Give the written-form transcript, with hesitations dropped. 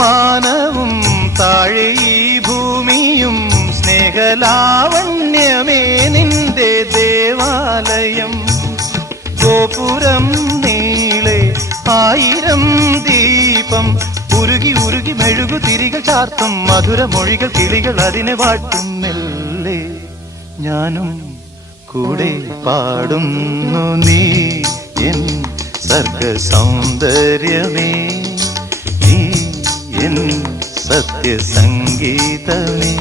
മാനവും താഴെ ഈ ഭൂമിയും സ്നേഹലാവണ്യമേ നിന്റെ ദേവാലയം. ഗോപുരം നീളെ 1000 ദീപം ഉരുകി ഉരുകി മെഴുകു തിരികൾ ചാർത്തും മധുരമൊഴികൾ കിളികൾ അതിനെ വാട്ടുന്നില്ലേ. ഞാനും കൂടെ പാടുന്നു നീ എൻ സർഗ സൗന്ദര്യമേ, നീ എൻ സത്യസംഗീതമേ.